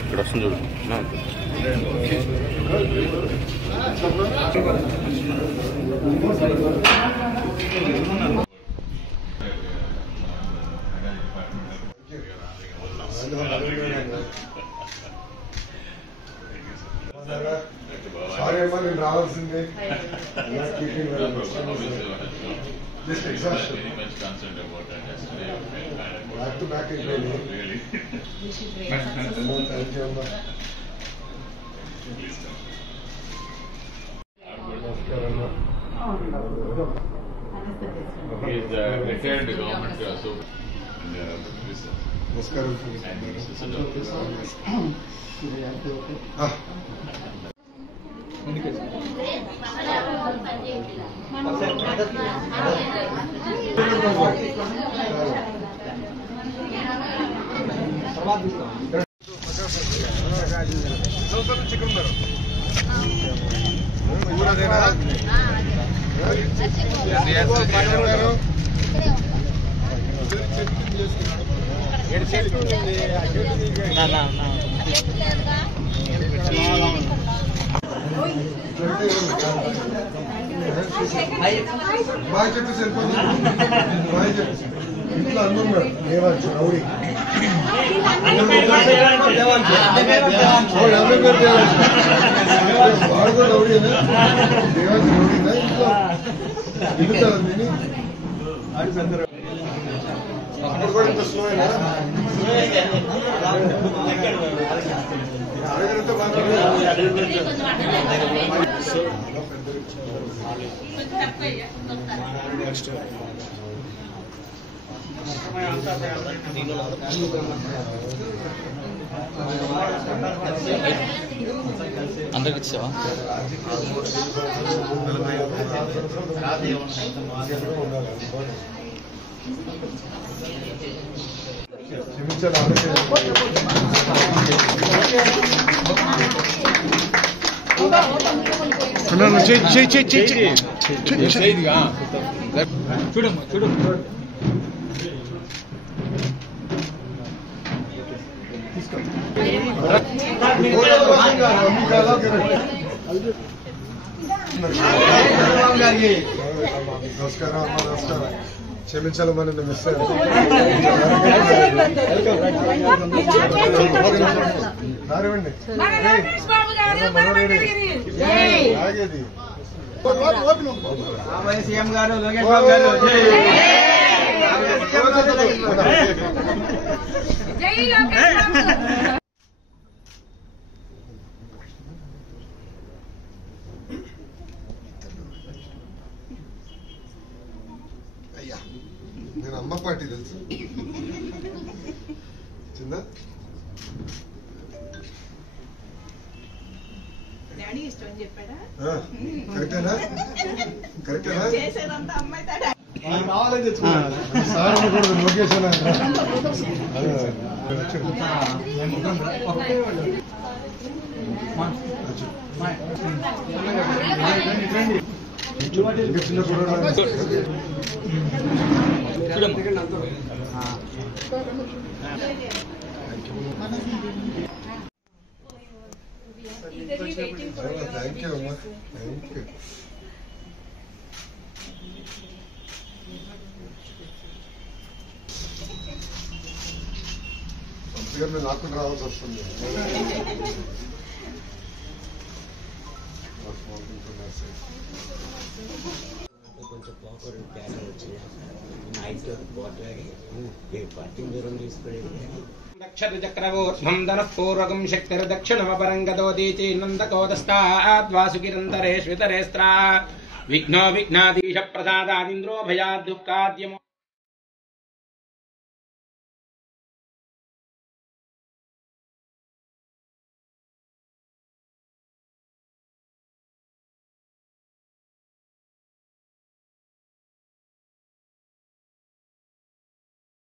ఇక్కడ వస్తుంది చూడు Sorry, I'm in రావాల్సిందే. Just exhaustion. Very much concerned about that yesterday. Back to back in really. Thank you, Amma. Please come. He is the retired government Namaskaram. Bye చెప్పి సరిపోతుంది bye చెప్పి ఇంట్లో అన్నున్నాడు Devansh rowdy వాడు కూడా రౌడీనా దేవాంశు రౌడీనా ఇంట్లో ఇల్లుతారు నేను అప్పుడు కూడా ఇంత స్లో అయినా ఆవేదనతో అందరికి ఇచ్చావా చూడమ్మా చూడు నమస్కారం అమ్మ నమస్కారం క్షమించాలమ్మా నిన్ను మిస్ అయ్యారండి ఆగేది సీఎం గారు లోకేష్ బాబు గారు అయ్యా నేను అమ్మ పార్టీ తెలుసు చిన్న కరెక్టేనా కరెక్టేనా సార్ అనకూడదు లొకేషన్ ఇంకా చిన్న థ్యాంక్ యూ అమ్మా థ్యాంక్ యూ అంతగా నాకు రావాల్సి వస్తుంది కొంచెం ప్రాపర్ క్యారెక్టర్ వచ్చింది నైట్ వాటర్ పార్కింగ్ దూరం తీసుకునేది దక్షచక్రవోర్ధ్వం ధనఃపూర్వకం శక్తిర్దక్షిణమపరం గతోదీచి నందకోదస్తాద్వాసుకిరంతరే శ్వితరేస్త్రా విఘ్నో విఘ్నాధీశ ప్రసాదాదింద్రో భయాద్ దుఃఖాద్యమో